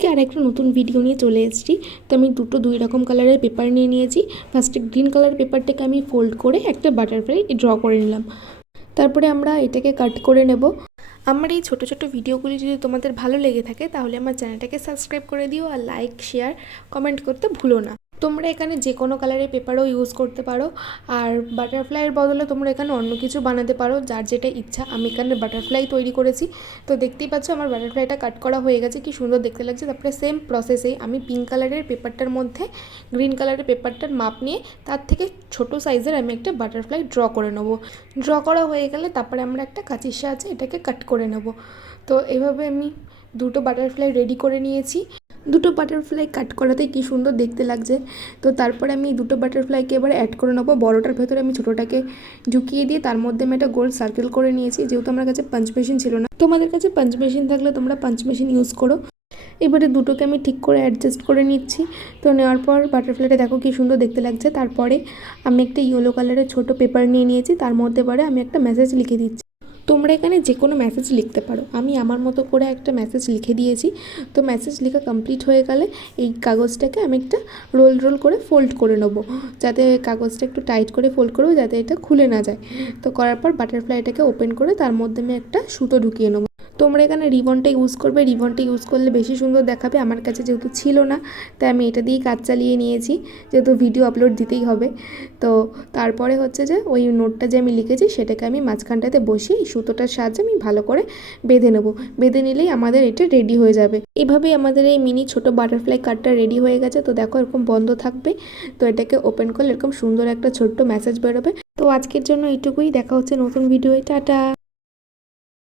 আজকে আর একটা নতুন ভিডিও নিয়ে চলে এসেছি। তো আমি দুই রকম কালারের পেপার নিয়ে নিয়েছি। ফার্স্টে গ্রিন কালার পেপারটাকে আমি ফোল্ড করে একটা বাটারফ্লাই ড্র করে নিলাম। তারপরে আমরা এটাকে কাট করে নেব। আমার এই ছোটো ছোটো ভিডিওগুলি যদি তোমাদের ভালো লেগে থাকে তাহলে আমার চ্যানেলটাকে সাবস্ক্রাইব করে দিও, আর লাইক শেয়ার কমেন্ট করতে ভুলো না। তোমরা এখানে যে কোনো কালারের পেপারও ইউজ করতে পারো, আর বাটারফ্লাইয়ের বদলে তোমরা এখানে অন্য কিছু বানাতে পারো, যার যেটা ইচ্ছা। আমি এখানে বাটারফ্লাই তৈরি করেছি। তো দেখতেই পাচ্ছ আমার বাটারফ্লাইটা কাট করা হয়ে গেছে, কি সুন্দর দেখতে লাগছে। তারপরে সেম প্রসেসেই আমি পিঙ্ক কালারের পেপারটার মধ্যে গ্রিন কালারের পেপারটার মাপ নিয়ে তার থেকে ছোট সাইজের আমি একটা বাটারফ্লাই ড্র করে নেবো। ড্র করা হয়ে গেলে তারপরে আমরা একটা কাঁচির সাহায্যে এটাকে কাট করে নেব। তো এভাবে আমি দুটো বাটারফ্লাই রেডি করে নিয়েছি। দুটো বাটারফ্লাই কাট করাতেই কী সুন্দর দেখতে লাগছে। তো তারপরে আমি দুটো বাটারফ্লাইকে এবার অ্যাড করে নেবো। বড়োটার ভেতরে আমি ছোটোটাকে ঢুকিয়ে দিয়ে তার মধ্যে আমি একটা গোল সার্কেল করে নিয়েছি। যেহেতু আমার কাছে পাঞ্চ মেশিন ছিল না, তোমাদের কাছে পাঞ্চ মেশিন থাকলে তোমরা পাঞ্চ মেশিন ইউজ করো। এবারে দুটোকে আমি ঠিক করে অ্যাডজাস্ট করে নিচ্ছি। তো নেওয়ার পর বাটারফ্লাইটা দেখো কী সুন্দর দেখতে লাগছে। তারপরে আমি একটা ইয়েলো কালারের ছোটো পেপার নিয়ে নিয়েছি, তার মধ্যে পরে আমি একটা মেসেজ লিখে দিচ্ছি। তোমরা এখানে যে কোনো মেসেজ লিখতে পারো, আমি আমার মতো করে একটা মেসেজ লিখে দিয়েছি। তো মেসেজ লেখা কমপ্লিট হয়ে গেলে এই কাগজটাকে আমি একটা রোল করে ফোল্ড করে নেবো, যাতে কাগজটা একটু টাইট করে ফোল্ড করবো যাতে এটা খুলে না যায়। তো করার পর বাটারফ্লাইটাকে ওপেন করে তার মধ্যে আমি একটা সুতো ঢুকিয়ে নেবো। তোমরা এখানে রিবনটা ইউজ করবে, রিবনটা ইউজ করলে বেশি সুন্দর দেখাবে। আমার কাছে যেহেতু ছিল না তাই আমি এটা দিয়েই কাজ চালিয়ে নিয়েছি, যেহেতু ভিডিও আপলোড দিতেই হবে। তো তারপরে হচ্ছে যে ওই নোটটা যে আমি লিখেছি সেটাকে আমি মাঝখানটাতে বসিয়ে এই সুতোটার সাহায্যে আমি ভালো করে বেঁধে নেব। বেঁধে নিলেই আমাদের এটা রেডি হয়ে যাবে। এভাবেই আমাদের এই মিনি ছোট বাটারফ্লাই কাটটা রেডি হয়ে গেছে। তো দেখো এরকম বন্ধ থাকবে, তো এটাকে ওপেন করলে এরকম সুন্দর একটা ছোট্ট মেসেজ বেরোবে। তো আজকের জন্য এইটুকুই, দেখা হচ্ছে নতুন ভিডিওয়ে। টাটা।